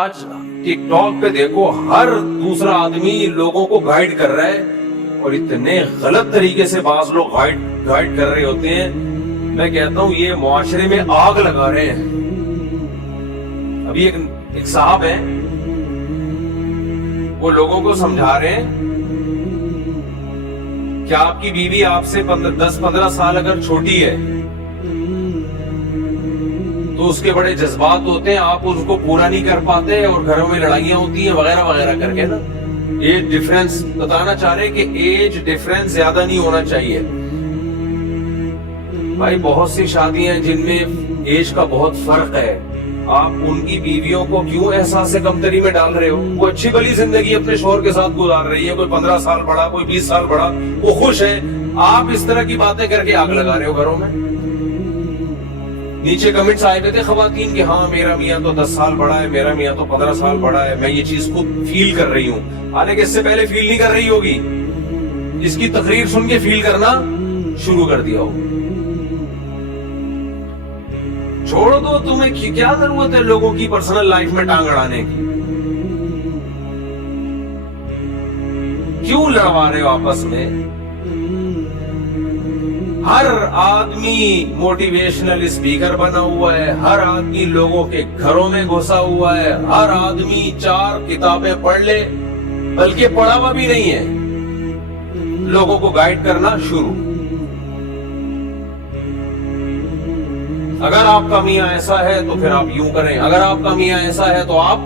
آج ٹک ٹاک پہ دیکھو ہر دوسرا آدمی لوگوں کو گائیڈ کر رہا ہے اور اتنے غلط طریقے سے بعض لوگ گائیڈ کر رہے ہوتے ہیں. میں کہتا ہوں یہ معاشرے میں آگ لگا رہے ہیں. ابھی ایک صاحب ہیں, وہ لوگوں کو سمجھا رہے ہیں کہ آپ کی بیوی آپ سے 10-15 سال اگر چھوٹی ہے تو اس کے بڑے جذبات ہوتے ہیں, آپ ان کو پورا نہیں کر پاتے اور گھروں میں لڑائیاں ہوتی ہیں وغیرہ وغیرہ کر کے نا. ایج ڈیفرنس بتانا چاہ رہے کہ ایج ڈیفرنس زیادہ نہیں ہونا چاہیے. بھائی بہت سی شادیاں ہیں جن میں ایج کا بہت فرق ہے, آپ ان کی بیویوں کو کیوں احساس کمتری میں ڈال رہے ہو؟ وہ اچھی بھلی زندگی اپنے شوہر کے ساتھ گزار رہی ہے, کوئی 15 سال بڑا, کوئی 20 سال بڑا, وہ خوش ہے. آپ اس طرح کی باتیں کر کے آگ لگا رہے ہو گھروں میں. نیچے کمنٹس آئے ہوئے تھے خواتین کہ ہاں میرا میاں تو 10 سال بڑا ہے, میرا میاں تو 15 سال بڑا ہے, میں یہ چیز خود فیل کر رہی ہوں. حالانکہ اس سے پہلے فیل نہیں کر رہی ہوگی, اس کی تقریر سن کے فیل کرنا شروع کر دیا ہوگا. چھوڑ دو, تمہیں کیا ضرورت ہے لوگوں کی پرسنل لائف میں ٹانگ اڑانے کی؟ کیوں لڑوا رہے ہو آپس میں؟ ہر آدمی موٹیویشنل اسپیکر بنا ہوا ہے, ہر آدمی لوگوں کے گھروں میں گھسا ہوا ہے, ہر آدمی 4 کتابیں پڑھ لے, بلکہ پڑھا ہوا بھی نہیں ہے, لوگوں کو گائیڈ کرنا شروع. اگر آپ کا میاں ایسا ہے تو پھر آپ یوں کریں, اگر آپ کا میاں ایسا ہے تو آپ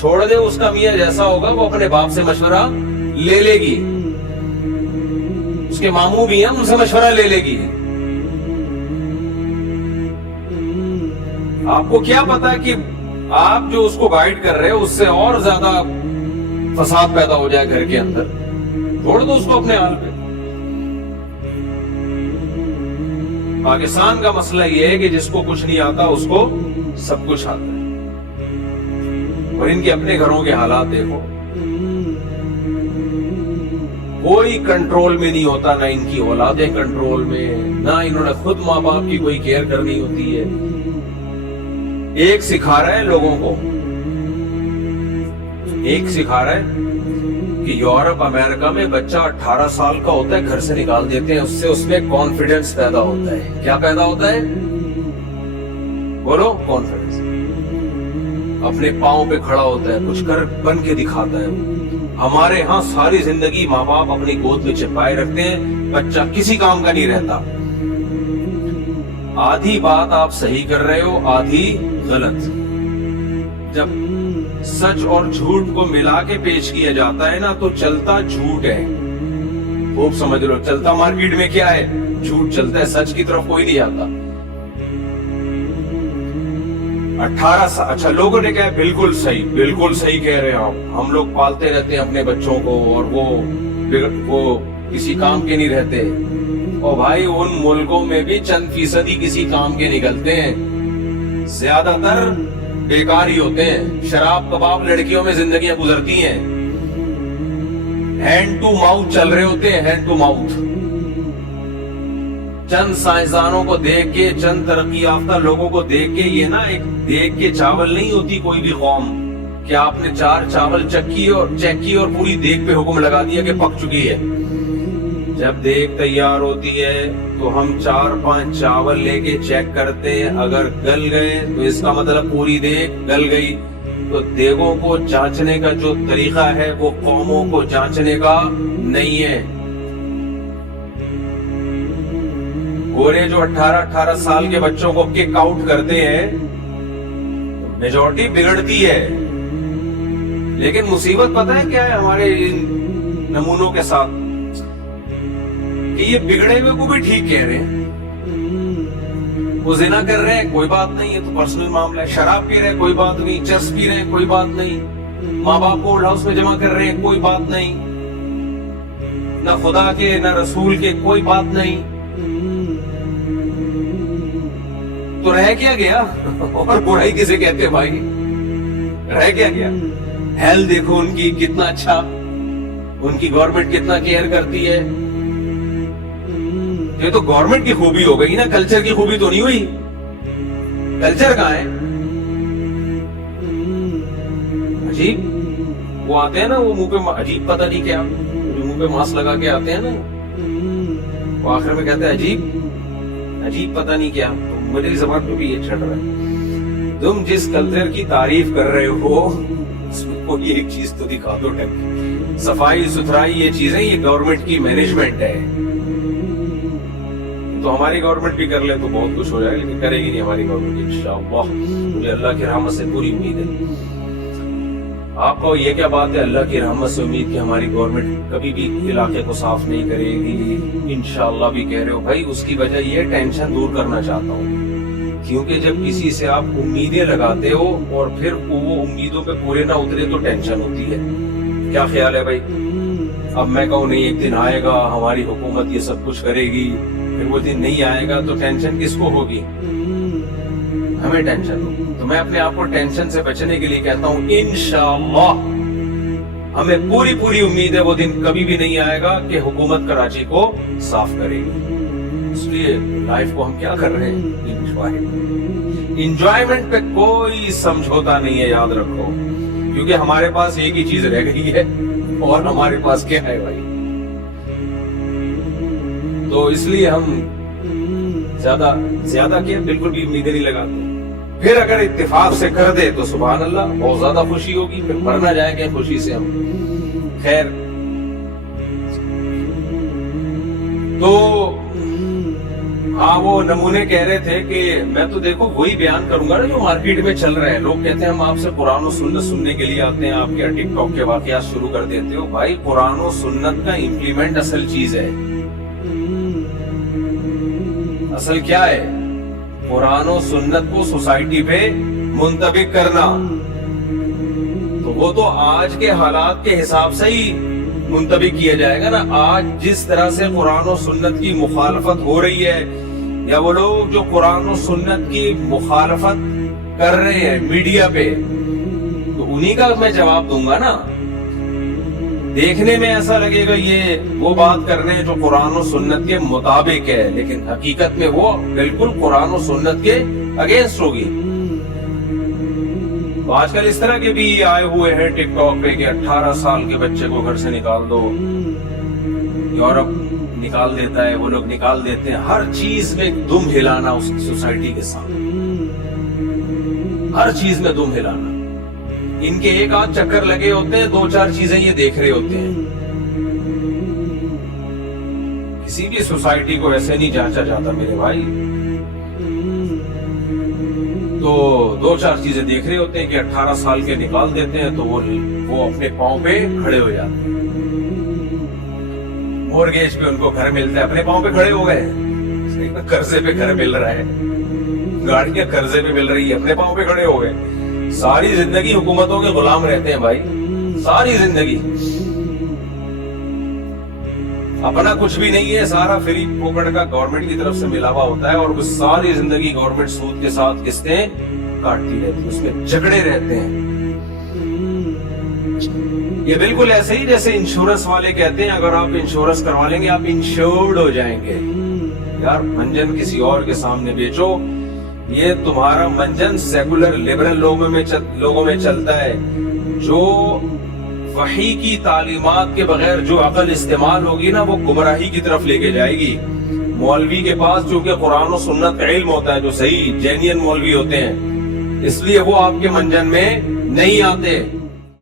چھوڑ دیں. اس کا میاں جیسا ہوگا وہ اپنے باپ سے مشورہ لے لے گی, اس کے ماموں بھی ہیں ان سے مشورہ لے لے گی. آپ کو کیا پتا کہ آپ جو اس کو گائیڈ کر رہے ہو اس سے اور زیادہ فساد پیدا ہو جائے گھر کے اندر. چھوڑ دو اس کو اپنے حال پہ. پاکستان کا مسئلہ یہ ہے کہ جس کو کچھ نہیں آتا اس کو سب کچھ آتا ہے, اور ان کے اپنے گھروں کے حالات دیکھو, کوئی کنٹرول میں نہیں ہوتا, نہ ان کی اولادیں کنٹرول میں, نہ انہوں نے خود ماں باپ کی کوئی کیئر کرنی ہوتی ہے. ایک سکھا رہا ہے لوگوں کو, ایک سکھا رہا ہے کہ یورپ امریکہ میں بچہ 18 سال کا ہوتا ہے گھر سے نکال دیتے ہیں, اس میں کانفیڈنس پیدا ہوتا ہے. کیا پیدا ہوتا ہے؟ بولو. کانفیڈنس. اپنے پاؤں پہ کھڑا ہوتا ہے, کچھ کر بن کے دکھاتا ہے. ہمارے ہاں ساری زندگی ماں باپ اپنی گود میں چپائے رکھتے ہیں, بچہ کسی کام کا نہیں رہتا. آدھی بات آپ صحیح کر رہے ہو, آدھی غلط. جب سچ اور جھوٹ کو ملا کے پیش کیا جاتا ہے نا تو چلتا جھوٹ ہے. خوب سمجھ لو, چلتا مارکیٹ میں کیا ہے؟ جھوٹ چلتا ہے, سچ کی طرف کوئی نہیں آتا. 18 سال. اچھا لوگوں نے کہا بالکل صحیح کہہ رہے ہیں, ہم لوگ پالتے رہتے ہیں اپنے بچوں کو اور وہ کسی کام کے نہیں رہتے. اور بھائی ان ملکوں میں بھی چند فیصدی کسی کام کے نکلتے ہیں, زیادہ تر بیکار ہی ہوتے ہیں. شراب کباب لڑکیوں میں زندگیاں گزرتی ہیں, ہینڈ ٹو ماؤتھ چل رہے ہوتے ہیں, ہینڈ ٹو ماؤتھ. چند سائنسدانوں کو دیکھ کے, چند ترقی یافتہ لوگوں کو دیکھ کے, یہ نا ایک دیکھ کے چاول نہیں ہوتی کوئی بھی قوم کہ آپ نے 4 چاول چیک کی اور پوری دیکھ پہ حکم لگا دیا کہ پک چکی ہے. جب دیکھ تیار ہوتی ہے تو ہم 4-5 چاول لے کے چیک کرتے ہیں, اگر گل گئے تو اس کا مطلب پوری دیکھ گل گئی. تو دیگوں کو جانچنے کا جو طریقہ ہے وہ قوموں کو جانچنے کا نہیں ہے. گورے جو 18 سال کے بچوں کو کک آؤٹ کرتے ہیں, میجورٹی بگڑتی ہے. لیکن مصیبت پتہ ہے کیا ہے ہمارے ان نمونوں کے ساتھ؟ کہ یہ بگڑے ہوئے کو بھی ٹھیک کہہ رہے ہیں. وہ زنا کر رہے ہیں, کوئی بات نہیں, ہے تو پرسنل معاملہ ہے. شراب پی رہے ہیں, کوئی بات نہیں. چرس پی رہے ہیں, کوئی بات نہیں. ماں باپ کو اولڈ ہاؤس میں جمع کر رہے ہیں, کوئی بات نہیں. نہ خدا کے نہ رسول کے, کوئی بات نہیں. تو رہ کیا گیا؟ اور برائی کسے کہتے ہیں بھائی؟ رہ کیا گیا؟ ہیلتھ دیکھو ان کی کتنا اچھا, ان کی گورنمنٹ کتنا کیئر کرتی ہے. یہ تو گورنمنٹ کی خوبی ہو گئی نا, کلچر کی خوبی تو نہیں ہوئی. کلچر کہاں ہے؟ عجیب وہ آتے ہیں نا, وہ منہ پہ عجیب پتہ نہیں کیا, جو منہ پہ ماسک لگا کے آتے ہیں نا, وہ آخر میں کہتے ہیں عجیب پتہ نہیں کیا. میری زبان پہ بھی یہ چڑھ رہا ہے. تم جس کلچر کی تعریف کر رہے ہو اس میں کوئی ایک چیز تو دکھا دو. صفائی ستھرائی یہ چیزیں, یہ گورنمنٹ کی مینجمنٹ ہے. تو ہماری گورنمنٹ بھی کر لے تو بہت کچھ ہو جائے گا, لیکن کرے گی نہیں ہماری گورنمنٹ انشاءاللہ. مجھے اللہ کی رحمت سے پوری امید ہے. آپ کو یہ کیا بات ہے, اللہ کی رحمت سے امید کہ ہماری گورنمنٹ کبھی بھی علاقے کو صاف نہیں کرے گی انشاءاللہ بھی کہہ رہے ہو بھائی. اس کی وجہ یہ ٹینشن دور کرنا چاہتا ہوں, کیونکہ جب کسی سے آپ امیدیں لگاتے ہو اور پھر وہ امیدوں پہ پورے نہ اترے تو ٹینشن ہوتی ہے. کیا خیال ہے بھائی؟ اب میں کہوں نہیں ایک دن آئے گا ہماری حکومت یہ سب کچھ کرے گی, پھر وہ دن نہیں آئے گا تو ٹینشن کس کو ہوگی؟ ہمیں ٹینشن ہوگی. تو میں اپنے آپ کو ٹینشن سے بچنے کے لیے کہتا ہوں انشاءاللہ ہمیں پوری امید ہے وہ دن کبھی بھی نہیں آئے گا کہ حکومت کراچی کو صاف کرے گی. اس لیے لائف کو ہم کیا کر رہے ہیں, انجوائمنٹ پہ کوئی سمجھوتا نہیں ہے, یاد رکھو, کیونکہ ہمارے پاس ایک ہی چیز رہ گئی ہے اور ہمارے پاس کیا ہے بھائی. تو اس لیے ہم زیادہ کیا بالکل بھی امیدیں نہیں لگاتے. پھر اگر اتفاق سے کر دے تو سبحان اللہ بہت زیادہ خوشی ہوگی, پھر مرنا جائے گا خوشی سے ہم. خیر, تو ہاں وہ نمونے کہہ رہے تھے کہ میں تو دیکھو وہی بیان کروں گا نا جو مارکیٹ میں چل رہے ہیں. لوگ کہتے ہیں ہم آپ سے قرآن و سنت سننے کے لیے آتے ہیں, آپ کے ٹک ٹاک کے واقعات شروع کر دیتے ہو. بھائی قرآن و سنت کا امپلیمنٹ اصل چیز ہے. اصل کیا ہے؟ قرآن و سنت کو سوسائٹی پہ منطبق کرنا. تو وہ تو آج کے حالات کے حساب سے ہی منطبق کیا جائے گا نا. آج جس طرح سے قرآن و سنت کی مخالفت ہو رہی ہے, یا وہ لوگ جو قرآن و سنت کی مخالفت کر رہے ہیں میڈیا پہ, تو انہی کا میں جواب دوں گا نا. دیکھنے میں ایسا لگے گا یہ وہ بات کر رہے ہیں جو قرآن و سنت کے مطابق ہے, لیکن حقیقت میں وہ بالکل قرآن و سنت کے اگینسٹ ہوگی. تو آج کل اس طرح کے بھی آئے ہوئے ہیں ٹک ٹاک پہ کہ 18 سال کے بچے کو گھر سے نکال دو, یورپ نکال دیتا ہے, وہ لوگ نکال دیتے ہیں. ہر چیز میں دم ہلانا اس سوسائٹی کے سامنے, ہر چیز میں دم ہلانا. ان کے ایک آدھ چکر لگے ہوتے ہیں, 2-4 چیزیں یہ دیکھ رہے ہوتے ہیں. کسی بھی سوسائٹی کو ایسے نہیں جانچا جاتا میرے بھائی. تو 2-4 چیزیں دیکھ رہے ہوتے ہیں کہ 18 سال کے نکال دیتے ہیں تو وہ اپنے پاؤں پہ کھڑے ہو جاتے ہیں. مورگیج پہ ان کو گھر ملتا ہے, اپنے پاؤں پہ کھڑے ہو گئے. قرضے پہ گھر مل رہا ہے, گاڑیاں قرضے پہ مل رہی ہے, اپنے پاؤں پہ کھڑے ہو گئے. ساری زندگی حکومتوں کے غلام رہتے ہیں بھائی, ساری زندگی. اپنا کچھ بھی نہیں ہے, سارا فری پوکٹ کا گورنمنٹ کی طرف سے ملا ہوا ہوتا ہے, اور وہ ساری زندگی گورنمنٹ سود کے ساتھ قسطیں کاٹتی رہتی ہے, اس میں جھگڑے رہتے ہیں. یہ بالکل ایسے ہی جیسے انشورنس والے کہتے ہیں اگر آپ انشورنس کروا لیں گے آپ انشورڈ ہو جائیں گے. یار منجن کسی اور کے سامنے بیچو, یہ تمہارا منجن سیکولر لبرل لوگوں میں چلتا ہے. جو وحی کی تعلیمات کے بغیر جو عقل استعمال ہوگی نا وہ گمراہی کی طرف لے کے جائے گی. مولوی کے پاس چونکہ قرآن و سنت کا علم ہوتا ہے, جو صحیح جینین مولوی ہوتے ہیں, اس لیے وہ آپ کے منجن میں نہیں آتے.